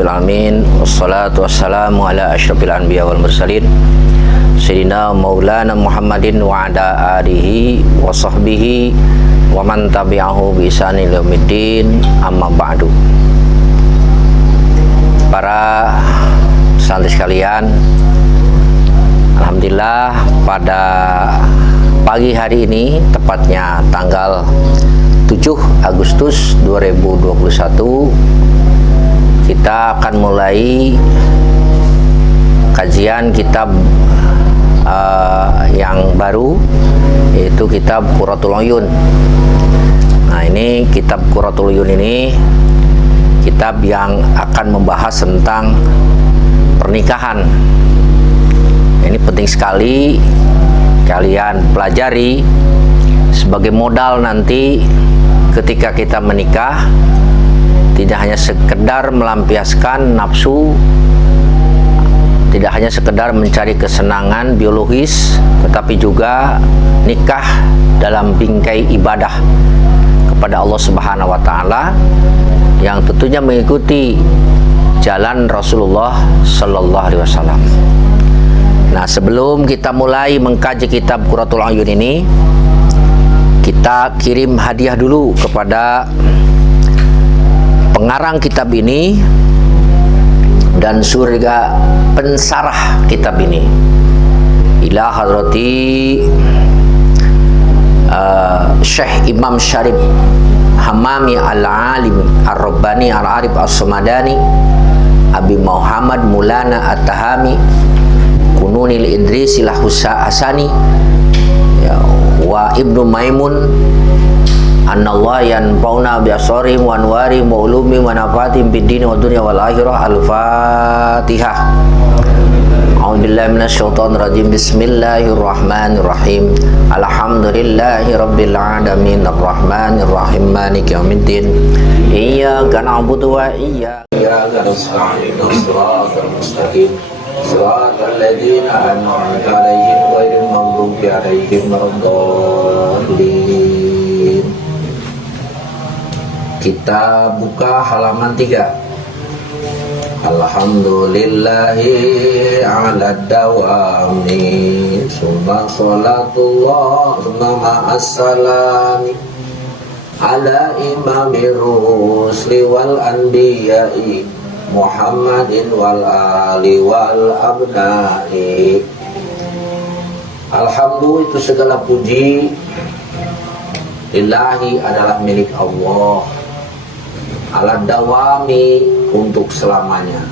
rabbil alamin, wassalatu wassalamu ala asyrafil anbiya wal mursalin sayyidina maulana Muhammadin wa ala alihi wa sahbihi wa man tabi'ahu bi ihsanin ila yaumiddin, amma ba'du. Para santri sekalian, alhamdulillah pada pagi hari ini, tepatnya tanggal 7 Agustus 2021, kita akan mulai kajian kitab yang baru, yaitu kitab Qurratul Uyun. Nah, ini kitab Qurratul Uyun ini kitab yang akan membahas tentang pernikahan. Ini penting sekali kalian pelajari sebagai modal nanti ketika kita menikah, tidak hanya sekedar melampiaskan nafsu, tidak hanya sekedar mencari kesenangan biologis, tetapi juga nikah dalam bingkai ibadah kepada Allah Subhanahu wa taala yang tentunya mengikuti jalan Rasulullah sallallahu alaihi wasallam. Nah, sebelum kita mulai mengkaji kitab Qurratul Uyun ini, kita kirim hadiah dulu kepada pengarang kitab ini dan surga pensarah kitab ini, ila hadrati Syekh Imam Syarif Hamami Al-Alim Ar-Rabbani Al-Arif As-Sumadani Abi Muhammad Mulana At-Tahami Kununil Idrisi Lahusa Asani wa Ibnu Maimun Anallah yanfauna bi asrarihim wa anwarihim wa ulumihim wa nafaatihim fid dini wa dunya wal akhirah. Al-Fatihah. A'udzubillahi minasyaitonir rajim. Bismillahirrahmanirrahim. Alhamdulillahi rabbil alamin arrahmanir rahim maliki yaumiddin. Iyyaka na'budu wa iyyaka nasta'in. Shiratal mustaqim. Shiratal ladzina an'amta 'alaihim ghairil maghdubi 'alaihim waladdallin. Kita buka halaman 3. Alhamdulillahi ala dawami summa salatullah summa ma'assalami ala imamir rusli wal anbiya'i Muhammadin wal ali wal abna'i. Alhamdulillah, itu segala puji lillahi adalah milik Allah, ala dawami untuk selamanya,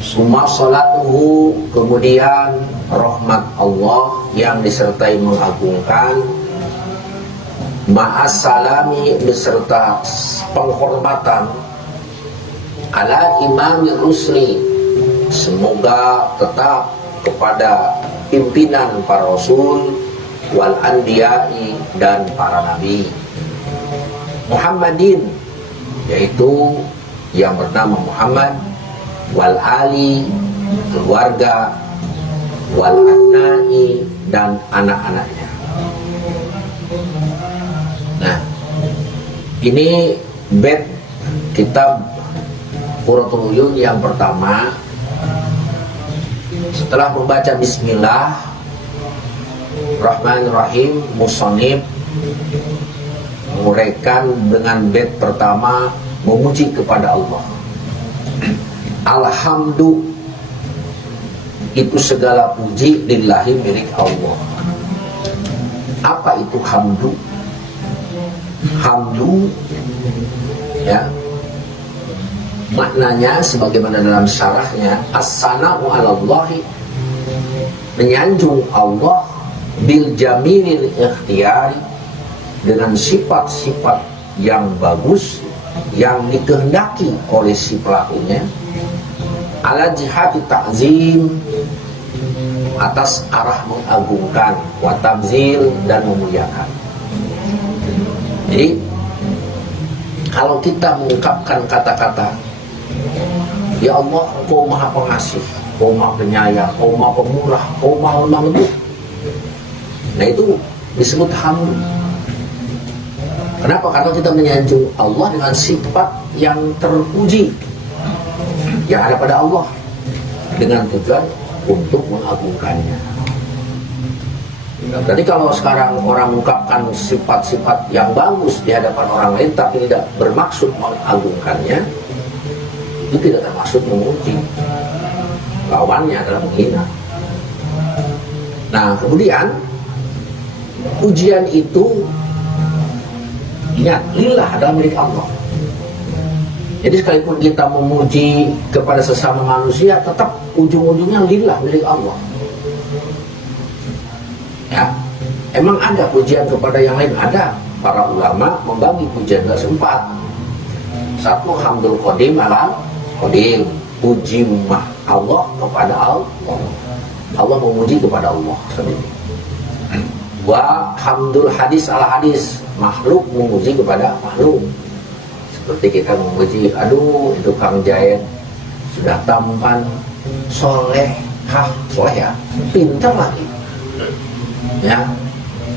summa salatuhu kemudian rahmat Allah yang disertai mengagungkan, ma'as salami beserta penghormatan, ala imami rusli semoga tetap kepada pimpinan para rasul, wal anbiya'i dan para nabi, Muhammadin yaitu yang bernama Muhammad, wal ali keluarga, wal abna'i dan anak-anaknya. Nah, ini bait kitab Qurratul Uyun yang pertama. Setelah membaca Bismillahirrahmanirrahim, musannif menguraikan dengan bait pertama memuji kepada Allah. Alhamdulillah, itu segala puji lillahi milik Allah. Apa itu hamdu? Hamdu ya, maknanya sebagaimana dalam syarahnya, as-sana'u 'alallahi, menyanjung Allah, bil jamilil ikhtiyari, dengan sifat-sifat yang bagus yang dikehendaki oleh si pelakunya, ala jihati ta'zim, atas arah mengagungkan, wa tabzil dan memuliakan. Jadi kalau kita mengungkapkan kata-kata ya Allah, Engkau maha pengasih, Engkau maha penyayang, Engkau maha pemurah, Engkau maha lemah lembut, nah itu disebut hamdu. Kenapa? Karena kita menyanjung Allah dengan sifat yang terpuji, yang ada pada Allah dengan tujuan untuk mengagungkannya. Nah, berarti kalau sekarang orang mengungkapkan sifat-sifat yang bagus di hadapan orang lain tapi tidak bermaksud mengagungkannya, itu tidak termaksud memuji. Lawannya adalah menghina. Nah, kemudian pujian itu, ingat, lillah adalah milik Allah. Jadi sekalipun kita memuji kepada sesama manusia, tetap ujung-ujungnya lillah, milik Allah. Ya, emang ada pujian kepada yang lain? Ada. Para ulama membagi pujian ke 4. Satu, hamdul qadim ala qadim, puji Allah kepada Allah. Allah memuji kepada Allah sendiri. Wa hamdul hadis ala hadis, makhluk memuji kepada makhluk. Seperti kita memuji, aduh itu Kang Jayen sudah tampan, soleh, soleh ya, pintar lagi. Ya,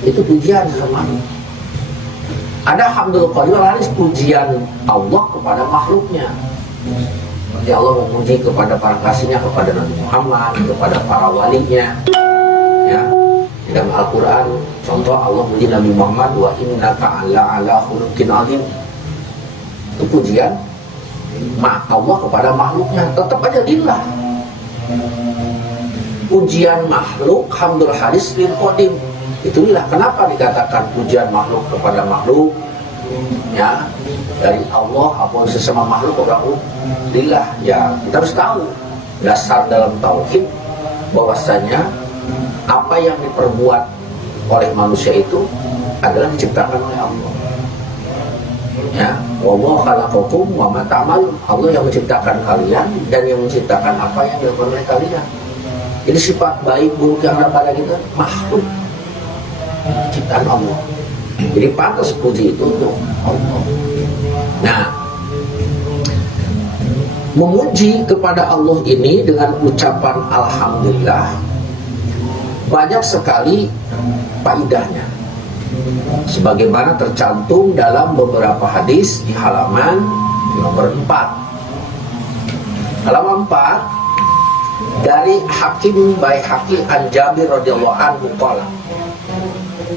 itu pujian sama. Ada hamdul qadim ala hadis, pujian Allah kepada makhluknya. Seperti Allah memuji kepada para kasihnya, kepada Nabi Muhammad, kepada para walinya. Ya, di dalam Al-Quran, contoh Allah memuji Nabi Muhammad, wa innaka ala khuluqin azim. Itu pujian Allah kepada makhluknya, tetap aja lillah. Pujian makhluk, hamdul hadis lil qadim, itu lillah. Kenapa dikatakan pujian makhluk kepada makhluk? Ya, dari Allah apa sesama makhluk kepada makhluk, lillah. Ya, kita harus tahu dasar dalam tauhid bahwasanya apa yang diperbuat oleh manusia itu adalah diciptakan oleh Allah. Ya, wallahu khalaqakum wa ma ta'malun. Allah yang menciptakan kalian dan yang menciptakan apa yang dilakukan oleh kalian. Jadi sifat baik buruk yang ada pada kita makhluk ciptaan Allah. Jadi pantas puji itu untuk Allah. Nah, memuji kepada Allah ini dengan ucapan alhamdulillah banyak sekali faedahnya, sebagaimana tercantum dalam beberapa hadis di halaman nomor 4. Halaman 4 dari Hakim Baihaqi an Jabir radhiyallahu anhu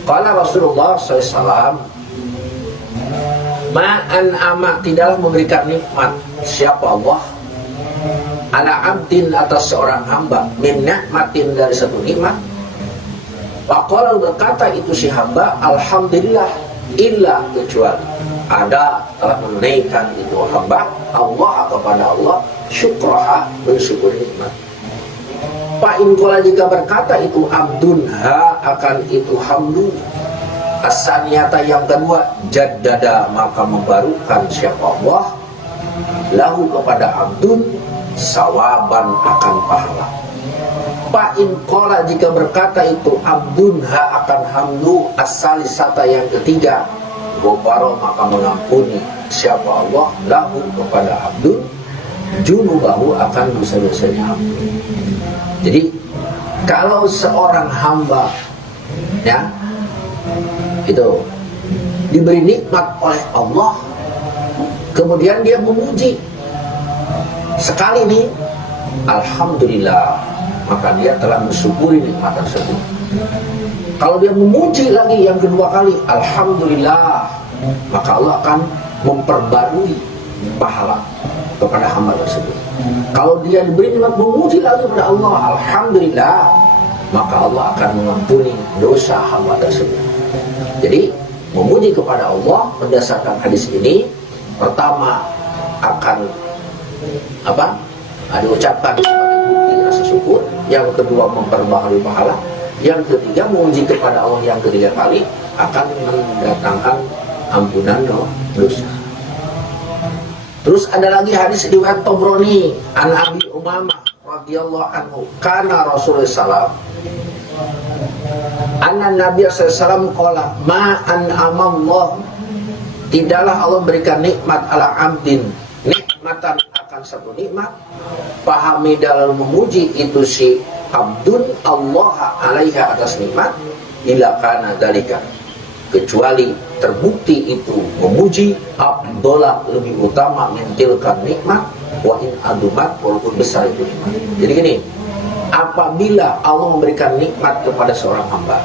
qala Rasulullah SAW, ma'an ama, tidaklah memberikan nikmat siapa Allah ala abdin, atas seorang hamba, min nikmatin, dari satu nikmat. Faqala, berkata itu si hamba, alhamdulillah, illa, kecuali ada telah menaikkan itu hamba Allah kepada Allah, syukraha, bersyukur nikmat. Pak Inkola, jika berkata itu abdun, akan itu hamdu. Asaniyata, yang kedua, jaddada, maka membarukan siapa Allah lahu kepada abdun, sawaban, akan pahala. Pak Inkola, jika berkata itu abdun, akan hamdu. Asalisata, yang ketiga, goparo, maka mengampuni siapa Allah lahu kepada abdun, junubahu, akan dosa-dosanya abdun. Jadi kalau seorang hamba, ya, itu diberi nikmat oleh Allah, kemudian dia memuji sekali nih, alhamdulillah, maka dia telah mensyukuri nikmat tersebut. Kalau dia memuji lagi yang kedua kali, alhamdulillah, maka Allah akan memperbarui pahala kepada hamba tersebut. Kalau dia diberi nikmat memuji lagi kepada Allah, alhamdulillah, maka Allah akan mengampuni dosa hamba tersebut. Jadi memuji kepada Allah berdasarkan hadis ini, pertama akan apa? Diucapkan sebagai bukti rasa syukur. Yang kedua memperbaharui pahala. Yang ketiga memuji kepada Allah yang ketiga kali akan mendatangkan ampunan dosa. Terus ada lagi hadis riwayat Tabrani an Abi Umamah radhiyallahu anhu, kana Rasulullah sallallahu anna Nabi sallallahu qala ma an amallah, tidaklah Allah berikan nikmat ala abdin, nikmatan akan satu nikmat, pahami dalam memuji itu si abdun Allah alaiha, atas nikmat, ila kana dalika, kecuali terbukti itu memuji abdullah lebih utama mentilkan nikmat, wa in adumat, walaupun besar itu nikmat. Jadi gini, apabila Allah memberikan nikmat kepada seorang hamba,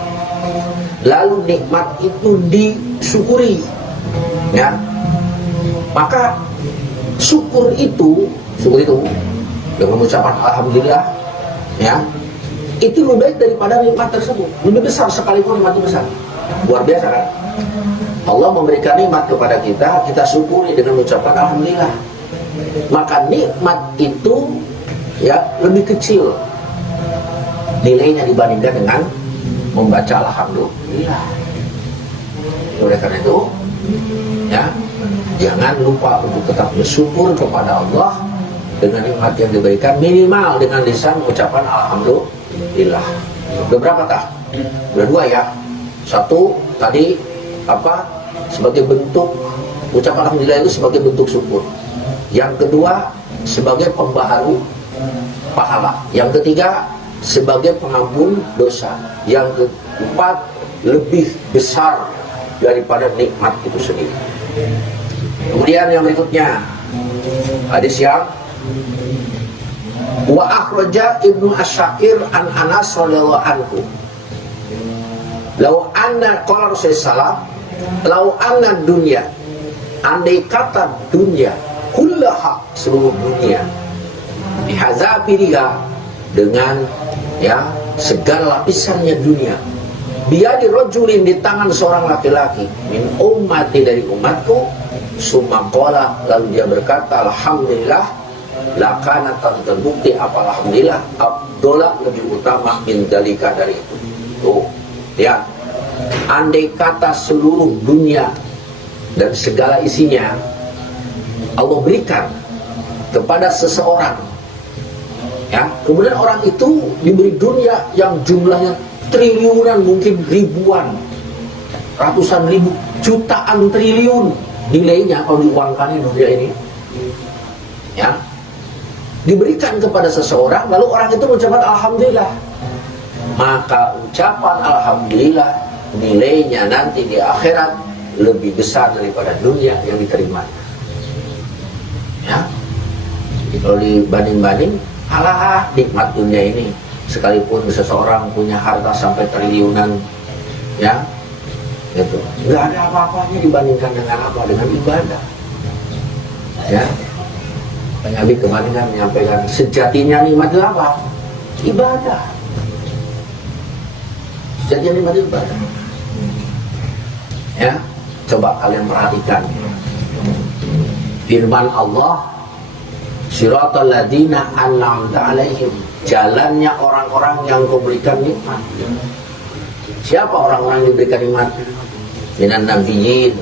lalu nikmat itu disyukuri, ya, maka syukur itu dengan ucapan alhamdulillah, ya, itu lebih baik daripada nikmat tersebut. Lebih besar sekalipun nikmat itu besar. Luar biasa kan? Allah memberikan nikmat kepada kita, kita syukuri dengan ucapan alhamdulillah. Maka nikmat itu, ya, lebih kecil nilainya dibandingkan dengan membaca alhamdulillah. Oleh karena itu, ya, jangan lupa untuk tetap bersyukur kepada Allah dengan nikmat yang diberikan, minimal dengan lisan ucapan alhamdulillah. Beberapa tak? Berdua ya. Satu tadi apa? Sebagai bentuk ucapan alhamdulillah itu sebagai bentuk syukur. Yang kedua sebagai pembaharu pahala. Yang ketiga sebagai pengampun dosa. Yang keempat lebih besar daripada nikmat itu sendiri. Kemudian yang berikutnya hadis yang wa akhraja Ibnu Asyakir an Anas radhiyallahu anhu lau anna qala Rasulullah lau anna dunya, andai kata dunia kullaha, seluruh dunia, bihazabiriha, dengan, ya, segala lapisannya dunia, biyadi rajulin, di tangan seorang laki-laki, min ummati, dari umatku, summa qala, lalu dia berkata alhamdulillah, lakana, terbukti apa alhamdulillah, abdullah, lebih utama, min dalika, dari itu. Tuh, ya, andai kata seluruh dunia dan segala isinya Allah berikan kepada seseorang, ya, kemudian orang itu diberi dunia yang jumlahnya triliunan, mungkin ribuan, ratusan ribu, jutaan triliun nilainya kalau diuangkan di dunia ini, ya, diberikan kepada seseorang, lalu orang itu mengucapkan alhamdulillah, maka ucapan alhamdulillah nilainya nanti di akhirat lebih besar daripada dunia yang diterima. Ya, jadi kalau dibanding-banding, alah, nikmat dunia ini, sekalipun seseorang punya harta sampai triliunan, ya, itu nggak ada apa-apanya dibandingkan dengan apa? Dengan ibadah. Ya, Nabi kemarin kan menyampaikan sejatinya nikmat itu apa? Ibadah. Sejatinya nikmat itu ibadah. Ya, coba kalian perhatikan firman Allah, siratal ladzina an'amta 'alaihim, jalannya orang-orang yang Kau berikan nikmat. Siapa orang-orang yang diberikan nikmat? Minan nabiyyin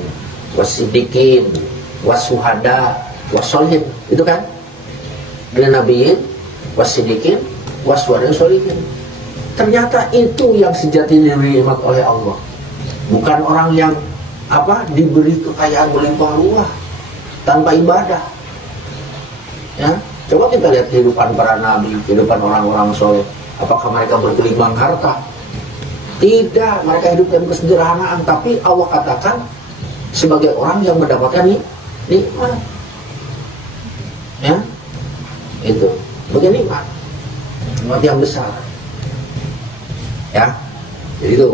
wasiddiqin wasuhada wassolihin, itu kan? Minan nabiyyin wasiddiqin wasuhada wassolihin. Ternyata itu yang sejatinya diberi nikmat oleh Allah. Bukan orang yang apa, diberi kekayaan berlimpah ruah tanpa ibadah. Ya, coba kita lihat kehidupan para nabi, kehidupan orang-orang soleh. Apakah mereka bergelimang harta? Tidak, mereka hidup dalam kesederhanaan. Tapi Allah katakan sebagai orang yang mendapatkan nikmat. Ya, itu bagian nikmat yang besar. Ya, jadi itu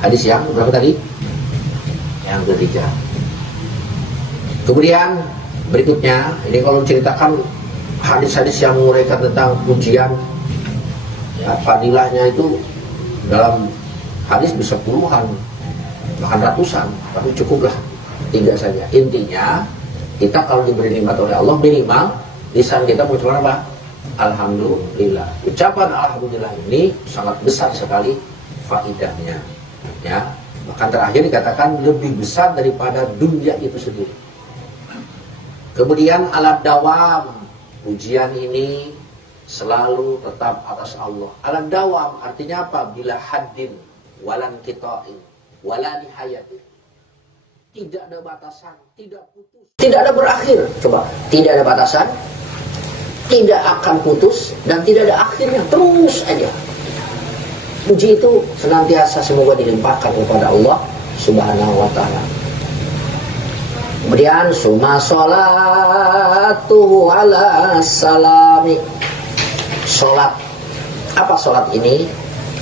hadis yang berapa tadi? Yang ketiga. Kemudian berikutnya, ini kalau menceritakan hadis-hadis yang menguraikan tentang pujian, ya, fadilahnya itu dalam hadis bisa puluhan, bahkan ratusan, tapi cukuplah 3 saja. Intinya, kita kalau diberi nikmat oleh Allah, minimal lisan kita mengucapkan apa? Alhamdulillah. Ucapan alhamdulillah ini sangat besar sekali faidahnya. Ya, bahkan terakhir dikatakan lebih besar daripada dunia itu sendiri. Kemudian alat dawam, pujian ini selalu tetap atas Allah. Alat dawam artinya apa? Bila haddin walan qita'in wala nihayatin. Tidak ada batasan, tidak putus, tidak ada berakhir. Coba, tidak ada batasan, tidak akan putus, dan tidak ada akhirnya, terus aja. Puji itu senantiasa semoga dilimpahkan kepada Allah Subhanahu wa ta'ala. Kemudian summa sholatu ala salami. Sholat. Apa sholat ini?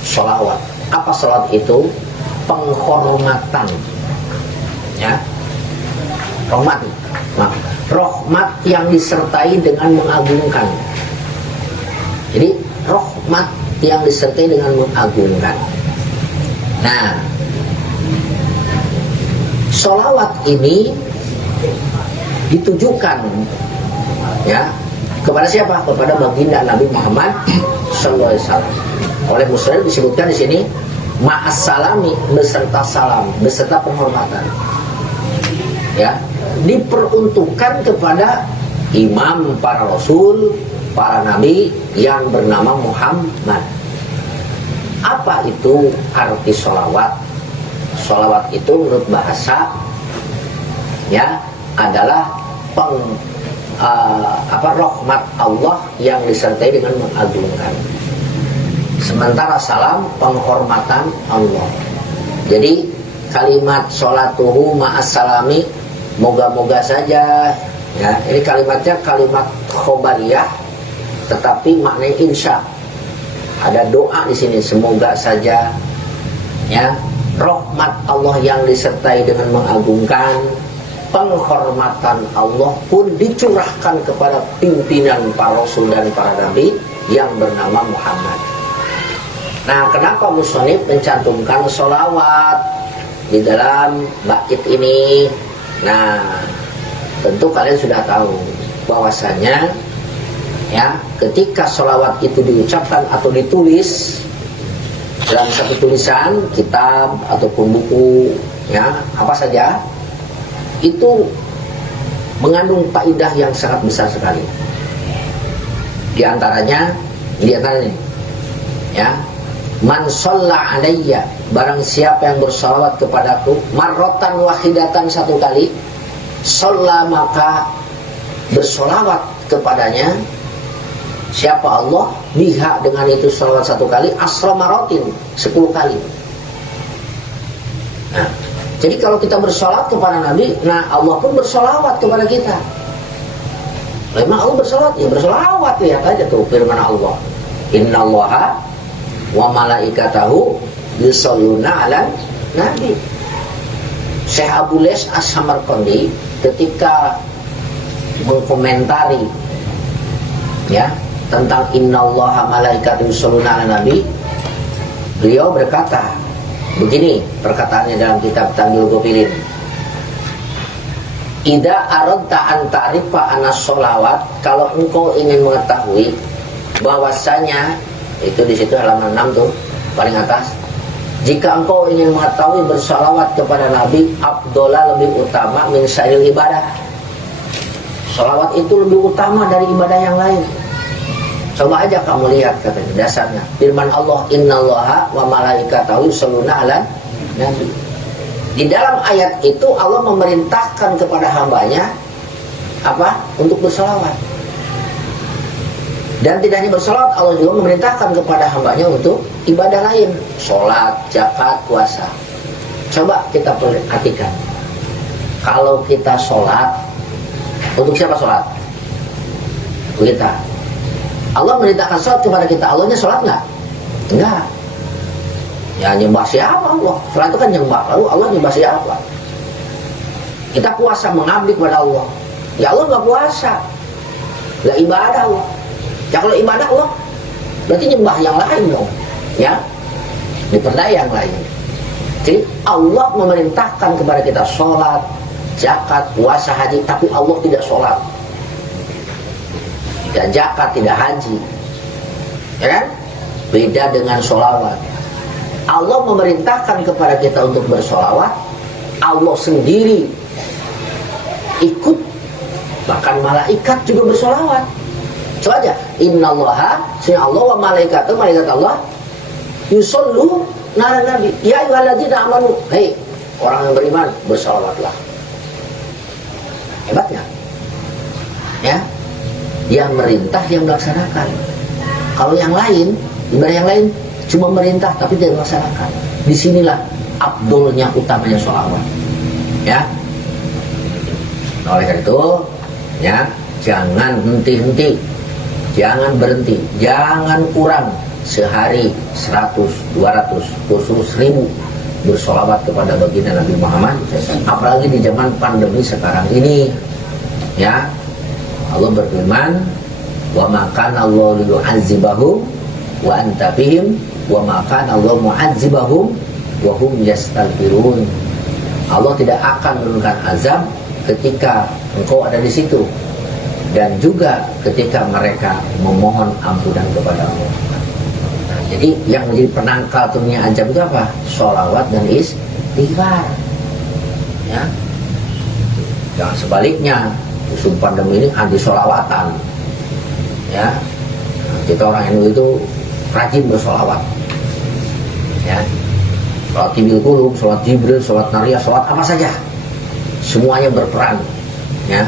Sholawat. Apa sholat itu? Penghormatan. Ya. Rahmat. Nah, rahmat yang disertai dengan mengagungkan. Jadi rahmat yang disertai dengan mengagungkan. Nah, sholawat ini ditujukan ya kepada siapa? Kepada baginda Nabi Muhammad SAW. Oleh Muslim disebutkan di sini ma'as salami, beserta salam, beserta penghormatan. Ya, diperuntukkan kepada imam para rasul, para nabi yang bernama Muhammad. Apa itu arti sholawat? Sholawat itu menurut bahasa ya adalah rahmat Allah yang disertai dengan mengagungkan. Sementara salam penghormatan Allah. Jadi kalimat sholatuhu ma'as-salami, moga-moga saja ya, ini kalimatnya kalimat khobariyah tetapi maknanya insya. Ada doa di sini, semoga saja ya, rahmat Allah yang disertai dengan mengagungkan, penghormatan Allah pun dicurahkan kepada pimpinan para rasul dan para nabi yang bernama Muhammad. Nah, kenapa musonif mencantumkan sholawat di dalam bait ini? Nah, tentu kalian sudah tahu bahwasanya ya, ketika sholawat itu diucapkan atau ditulis dalam satu tulisan, kitab ataupun buku ya, apa saja, itu mengandung faedah yang sangat besar sekali. Di antaranya ya, man shalla alayya, barang siapa yang bersalawat kepadaku marrotan wahidatan, satu kali, shalla, maka bersolawat kepadanya siapa Allah, biha, dengan itu salawat satu kali, asra marotin, 10 kali. Nah, jadi kalau kita bersolawat kepada Nabi, nah Allah pun bersolawat kepada kita. Memang Allah bersolawat, ya bersolawat, lihat aja tuh firman Allah, innallaha wa malaikatahu yusholluna ala nabi. Syekh Abu Les As-Samarqandi ketika mengkomentari ya tentang innallaha malaikatahu yusholluna ala nabi, beliau berkata begini perkataannya dalam kitab Tanbihul Ghafilin, idza aradta an ta'rifa anna sholawat, kalau engkau ingin mengetahui bahwasanya, itu di situ halaman 6 tuh paling atas, jika engkau ingin mengetahui bersalawat kepada Nabi afdola, lebih utama min sa'il ibadah, salawat itu lebih utama dari ibadah yang lain. Coba aja kamu lihat katanya dasarnya firman Allah, innallaha wa malaikatahu yusholluna ala nabi. Di dalam ayat itu Allah memerintahkan kepada hambanya apa? Untuk bersalawat. Dan tidak hanya bersalawat, Allah juga memerintahkan kepada hambanya untuk ibadah lain, sholat, zakat, puasa. Coba kita perhatikan, kalau kita sholat, untuk siapa sholat? Untuk kita. Allah memerintahkan sholat kepada kita, Allahnya sholat nggak? Enggak. Ya nyembah siapa Allah? Sholat itu kan nyembah, lalu Allah nyembah siapa? Kita puasa mengabdi kepada Allah, ya Allah nggak puasa, nggak ibadah Allah. Ya kalau ibadah Allah berarti nyembah yang lain dong, ya, diperdaya yang lain. Jadi Allah memerintahkan kepada kita sholat, zakat, puasa, haji, tapi Allah tidak sholat, tidak zakat, tidak haji, ya kan? Beda dengan sholawat. Allah memerintahkan kepada kita untuk bersolawat, Allah sendiri ikut, bahkan malaikat juga bersolawat. Coba aja, innallaha, sesungguhnya Allah wa malaikatu, malaikat Allah, yusollu ala nabi, ya ayyuhalladzina amanu, hei orang yang beriman, bersolawatlah. Hebatnya, ya, yang merintah, yang melaksanakan. Kalau yang lain, ibadah yang lain cuma merintah tapi tidak melaksanakan. Disinilah abdulnya, utamanya sholawat, ya. Oleh karena itu, ya, jangan henti-henti, jangan berhenti, jangan kurang sehari 100, 200, khusus 1000 bersolawat kepada baginda Nabi Muhammad. Apalagi di zaman pandemi sekarang ini, ya. Allah berfirman, wa ma kana Allahu liyu'adzibahum wa anta bihim wa ma kana Allahu mu'adzibahum wa hum yastaghfirun. Allah tidak akan menurunkan azab ketika engkau ada di situ, dan juga ketika mereka memohon ampunan kepada Allah. Nah, jadi yang menjadi penangkal turunnya azab itu apa? Sholawat dan istighfar. Ya, jangan sebaliknya. Musim pandemi ini anti sholawatan. Ya, kita orang NU itu rajin bersolawat. Ya, sholat Tibil Kulub, sholat Jibril, sholat Nariyah, sholat apa saja, semuanya berperan. Ya,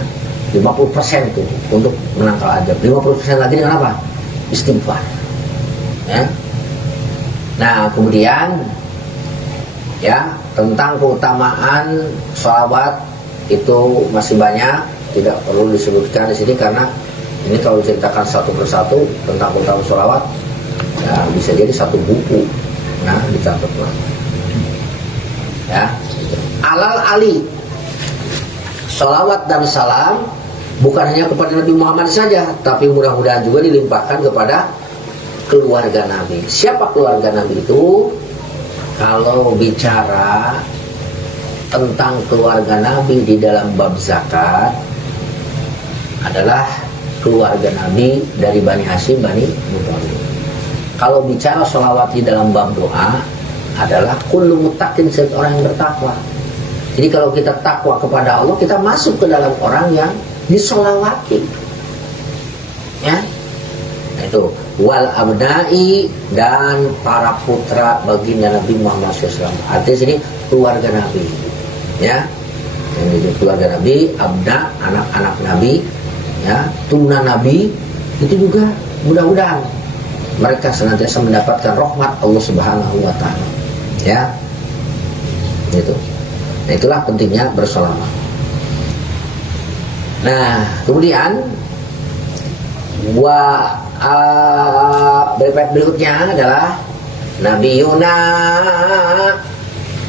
50% itu untuk menangkal azab. 50% lagi dengan apa? Istighfar. Ya. Nah, kemudian ya, tentang keutamaan sholawat itu masih banyak, tidak perlu disebutkan di sini karena ini kalau diceritakan satu persatu tentang keutamaan sholawat, ya bisa jadi satu buku. Nah, dicatatlah. Ya, alal ali, sholawat dan salam bukan hanya kepada Nabi Muhammad saja, tapi mudah-mudahan juga dilimpahkan kepada keluarga Nabi. Siapa keluarga Nabi itu? Kalau bicara tentang keluarga Nabi di dalam bab zakat, adalah keluarga Nabi dari Bani Hashim, Bani Muthalib. Kalau bicara sholawat di dalam bab doa, adalah kullu muttaqin, setiap orang yang bertakwa. Jadi kalau kita takwa kepada Allah, kita masuk ke dalam orang yang disolawati. Ya, itu wal abnai, dan para putra baginda Nabi Muhammad SAW. Artinya sini keluarga Nabi. Ya, yang keluarga Nabi, abna, anak-anak Nabi, ya, tuna Nabi, itu juga mudah-mudahan mereka senantiasa mendapatkan rahmat Allah Subhanahu wa Ta'ala. Ya, itu. Nah, itulah pentingnya bersolawat. Nah, kemudian berikutnya adalah Nabi Yuna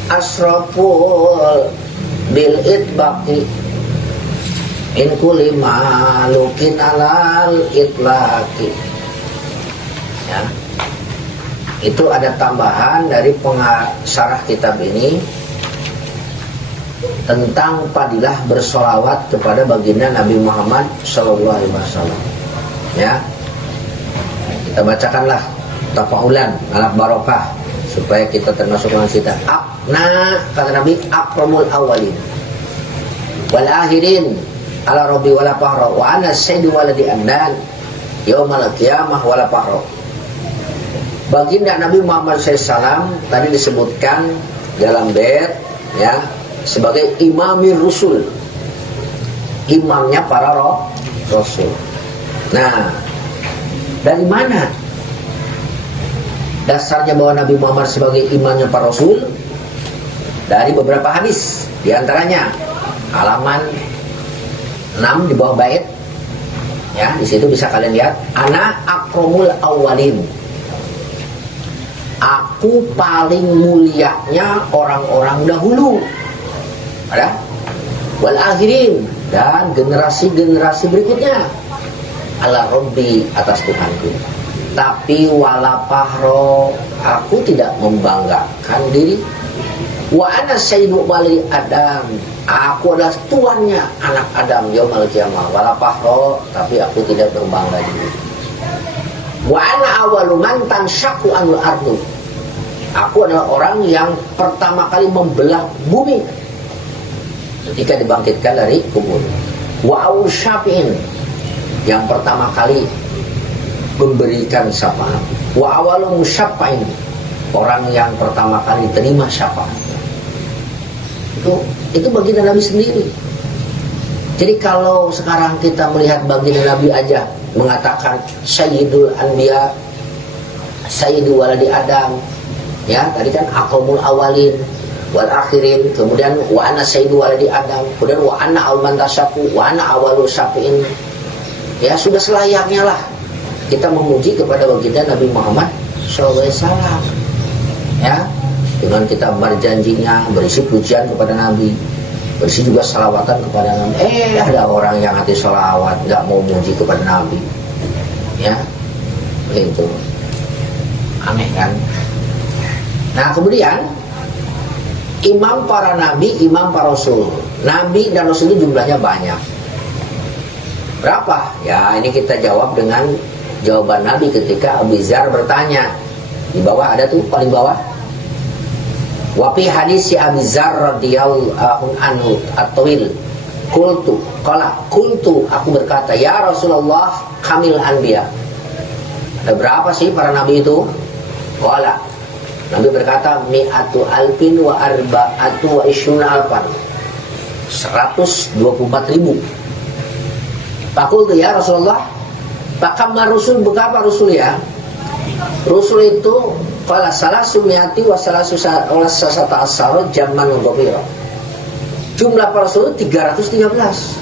asraful bil itbaqi in kulli malukin alal itlaqi. Ya, itu ada tambahan dari pensyarah kitab ini tentang fadilah bersolawat kepada baginda Nabi Muhammad SAW. Ya, kita bacakanlah tafaulan alaf barokah supaya kita termasuk dengan kita. Nah, kata Nabi, akramul awalin wal akhirin ala rabbi wala fahra wa ana sayyidu waladi andan yaumal qiyamah wala fahra. Baginda Nabi Muhammad SAW tadi disebutkan dalam bait, ya, sebagai imamir rusul, imamnya para rasul. Nah, dari mana dasarnya bahwa Nabi Muhammad sebagai imamnya para rasul? Dari beberapa hadis, di antaranya halaman 6 di bawah bait, ya, di situ bisa kalian lihat, ana akromul awalin, aku paling mulianya orang-orang dahulu, ada wal akhirin, dan generasi-generasi berikutnya, ala rabbi, atas Tuhanku. Tapi wala fahro, aku tidak membanggakan diri. Wa ana sayyidu waladi Adam, aku adalah tuannya anak Adam yaumul qiyamah. Wala fahro, tapi aku tidak berbangga diri. Wa ana awwalu man tanshaqqu anul ardu, aku adalah orang yang pertama kali membelah bumi ketika dibangkitkan dari kubur. Wa awsyafi'in, yang pertama kali memberikan syafaat. Wa awalu musyaffa'in, orang yang pertama kali terima syafaat. Itu baginda Nabi sendiri. Jadi kalau sekarang kita melihat baginda Nabi aja mengatakan Sayyidul Anbiya, Sayyidu waladi Adam, ya, tadi kan akomul awalin, wal akhirin, kemudian wa ana sayyidu waladi Adam, kemudian wa ana awman tasyaku, wa ana awalu syafi'in. Ya sudah selayaknya lah kita memuji kepada baginda Nabi Muhammad SAW, ya, dengan kita berjanjinya, berisi pujian kepada Nabi, berisi juga salawatan kepada Nabi. Ada orang yang hati salawat, nggak mau muji kepada Nabi, ya, begitu, aneh kan? Nah kemudian imam para nabi, imam para rasul. Nabi dan rasul itu jumlahnya banyak. Berapa? Ya ini kita jawab dengan jawaban Nabi ketika Abu Dzar bertanya. Di bawah ada tuh, paling bawah. Wa fi hadis si Abu Dzar radhiyallahu anhu at-tawil. Qultu, aku berkata, ya Rasulullah, kamil anbiya. Ada berapa sih para nabi itu? Qala, Nabi berkata, mi'atu alfin wa arba'atu wa isyuna alfan, 124.000. Fakultu ya Rasulullah, pakam Rasul, berapa Rasul ya? Rasul itu kala salah sumiati wa salah sasata asaro zaman ngobiro. Jumlah para Rasul 313.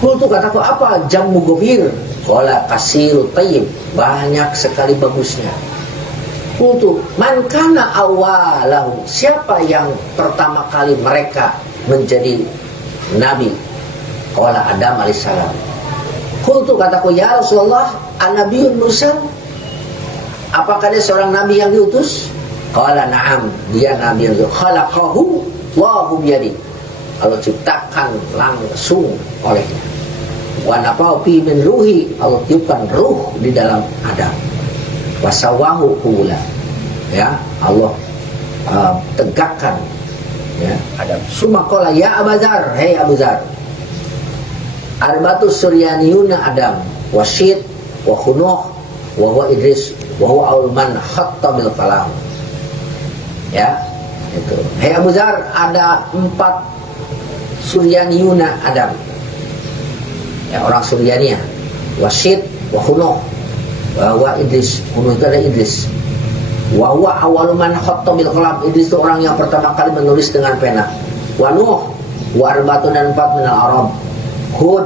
Kultu kataku apa? Jamu gobir. Kala kasiru tayyib, banyak sekali bagusnya. Kultu man kana awalahu, siapa yang pertama kali mereka menjadi nabi? Kala Adam alaihissalam. Kultu kataku ya Rasulullah, an-nabiyyun mursal, apakah dia seorang nabi yang diutus? Qala na'am, dia nabi yang khalaqahu Allahu biyadi, Allah ciptakan langsung olehnya. Wa nafau fi min ruhi, Allah tiupkan ruh di dalam Adam. Wasawahu hula, ya, Allah tegakkan, ya, Adam. Sumakola ya Abu Dzar, hei Abu Dzar, arbatu suryaniyuna Adam, wasyid, wa khunuh, wa huwa Idris, wa huwa awal man khatta bil kalam. Ya, itu. Hei Abu Dzar, ada 4 suryaniyuna Adam, ya, orang Suryania, wasyid, wa khunuh, wa huwa Idris, khunuh itu ada Idris, wa huwa awal man khatta bil kalam. Idris itu orang yang pertama kali menulis dengan pena. Wa Nuh, wa arbatu dan 4 minal Arab, Hud,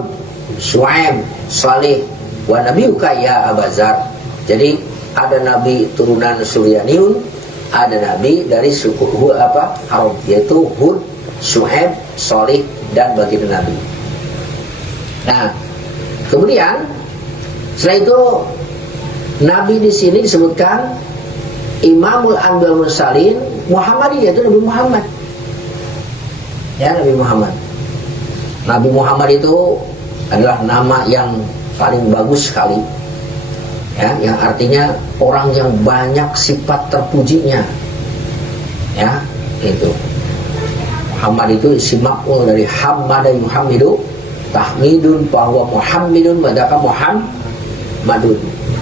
Shu'aib, Salih, wa nabiyuka ya Abu Dzar. Jadi ada nabi turunan Suryaniun, ada nabi dari suku Arab, yaitu Hud, Shu'aib, Salih, dan baginda Nabi. Nah, kemudian setelah itu nabi di sini disebutkan Imamul Anbiya Mursalin Muhammad, yaitu Nabi Muhammad. Ya, Nabi Muhammad. Nabi Muhammad itu adalah nama yang paling bagus sekali, ya, yang artinya orang yang banyak sifat terpujinya, ya, itu. Muhammad itu isim maf'ul dari hamada yuhamidu, tahmidun bahwa Muhammadun, madaka Muhammadun,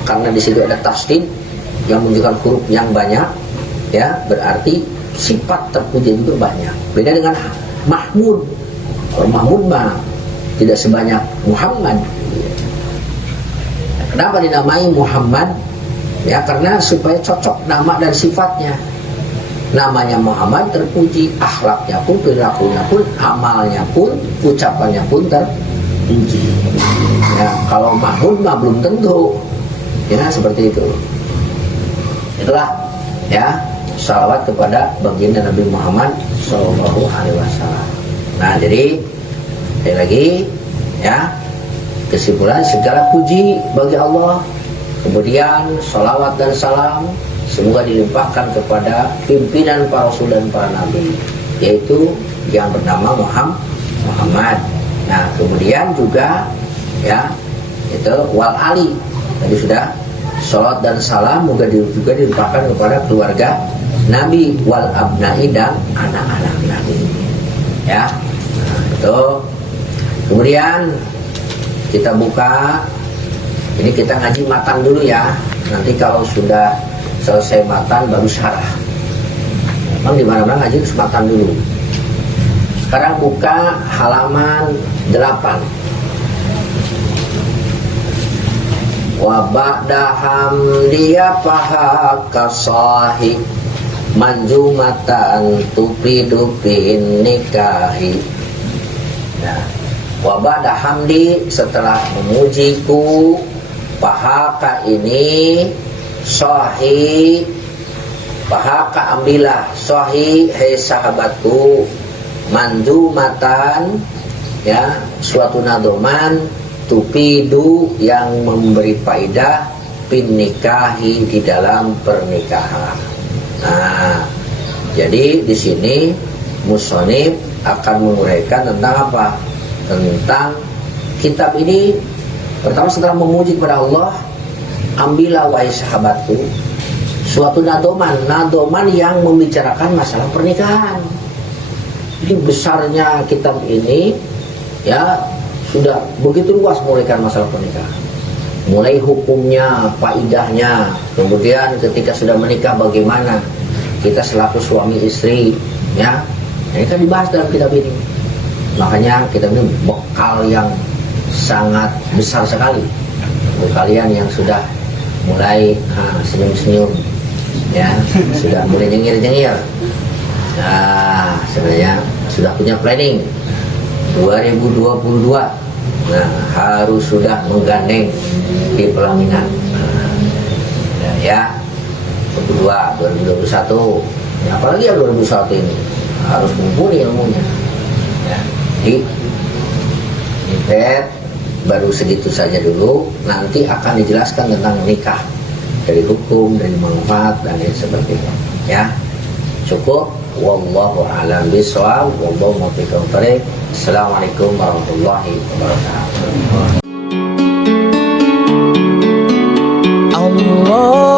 karena di situ ada tasdid yang menunjukkan huruf yang banyak, ya, berarti sifat terpuji itu banyak. Beda dengan Mahmud. Kalau Mahmud mah tidak sebanyak Muhammad. Kenapa dinamai Muhammad? Ya, karena supaya cocok nama dan sifatnya. Namanya Muhammad terpuji, akhlaknya pun, perilakunya pun, amalnya pun, ucapannya pun terpuji. Ya, kalau Mahmud mah belum tentu. Ya, seperti itu. Itulah, ya, salawat kepada baginda Nabi Muhammad SAW. Nah, jadi sekali lagi, ya, kesimpulan segala puji bagi Allah, kemudian salawat dan salam semoga dilimpahkan kepada pimpinan para rasul dan para nabi, yaitu yang bernama Muhammad. Nah, kemudian juga, ya, itu wal ali, tadi sudah, salawat dan salam juga dilimpahkan kepada keluarga Nabi, wal abnai, dan anak-anak Nabi, ya. Nah, itu. Kemudian kita buka, ini kita ngaji matan dulu ya. Nanti kalau sudah selesai matan baru syarah. Memang di mana-mana ngaji harus matan dulu. Sekarang buka halaman 8. Wa ba'da hamdiya fahaka sahih manjumatan tufidu bin nikahi. Nah, wa ba'da hamdi, setelah memujiku, pahaka ini sahih, pahaka ambillah sahih, hei sahabatku, manjumatan, ya, suatu nadoman, tufidu, yang memberi faedah, bin nikahi, di dalam pernikahan. Nah, jadi di sini musonib akan menguraikan tentang apa? Tentang kitab ini. Pertama, setelah memuji kepada Allah, ambillah wahai sahabatku suatu nadoman yang membicarakan masalah pernikahan. Jadi besarnya kitab ini, ya, sudah begitu luas menguraikan masalah pernikahan. Mulai hukumnya, faidahnya, kemudian ketika sudah menikah bagaimana kita selaku suami istri, ya, ini kan dibahas dalam kitab ini. Makanya kitab ini bekal yang sangat besar sekali untuk kalian yang sudah mulai senyum-senyum, ya, sudah mulai nyengir-nyengir. Nah, sebenarnya sudah punya planning 2022. Nah, harus sudah menggandeng di pelaminan. Ya, 2021, ya, apalagi ya 2021 ini harus mumpuni ilmunya. Ya, jadi baru segitu saja dulu. Nanti akan dijelaskan tentang nikah, dari hukum, dari manfaat, dan lain sebagainya. Ya, cukup. Wallahu a'lam bishawab. Wallahu muwaffiq. Assalamualaikum warahmatullahi wabarakatuh. Allah